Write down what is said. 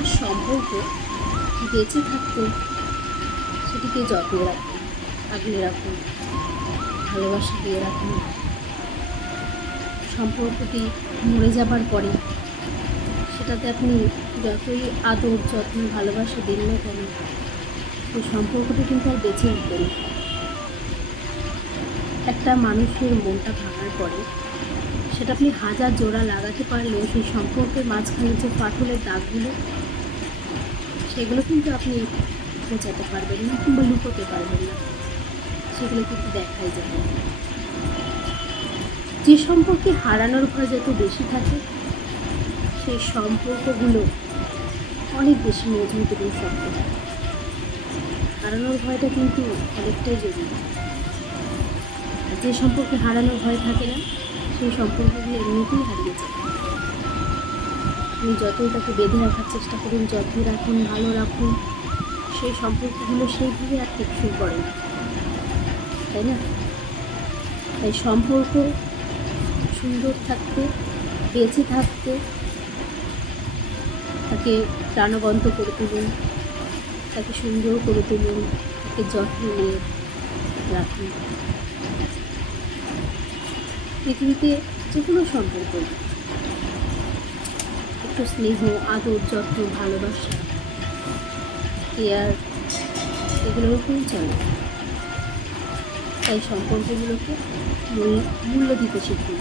আপনার সম্পর্ক বেঁচে থাকতে সেটিকে যত্ন রাখুন, আগলে রাখুন, ভালোবাসা দিয়ে রাখুন। সম্পর্কটি মরে যাবার পরে সেটাতে আপনি যতই আদর, যত্ন, ভালোবাসা দিন না কেন, সেই সম্পর্কটি কিন্তু আর বেঁচে উঠবে না। একটা মানুষের মনটা ভাঙার পরে সেটা আপনি হাজার জোড়া লাগাতে পারলেও সেই সম্পর্কের মাঝখানে যে ফাটলের দাগগুলো, সেগুলো কিন্তু আপনি বোঝাতে পারবেন না কিংবা লুকোতে পারবেন না, সেগুলো কিন্তু দেখাই যাবে। যে সম্পর্কে হারানোর ভয় যত বেশি থাকে, সেই সম্পর্কগুলো অনেক বেশি মজবুত এবং শক্ত থাকে। হারানোর ভয়টা কিন্তু অনেকটাই জরুরি। আর যে সম্পর্কে হারানোর ভয় থাকে না, সেই সম্পর্কগুলো এমনিতেই হারিয়ে যায়। আপনি যতই তাকে বেঁধে রাখার চেষ্টা করুন, যত্নে রাখুন, ভালো রাখুন, সেই সম্পর্কগুলো সেইভাবে আর টেকসই করে না, তাই না? তাই সম্পর্ক সুন্দর থাকতে, বেঁচে থাকতে তাকে প্রাণবন্ত করে তুলুন, তাকে সুন্দর করে তুলুন, তাকে যত্ন নিয়ে রাখুন। পৃথিবীতে যে কোনো সম্পর্ক একটু স্নেহ, আদর, যত্ন, ভালোবাসা, কেয়ার, এগুলোর উপরেই চলে। তাই সম্পর্কগুলোকে মূল্য দিতে শিখুন।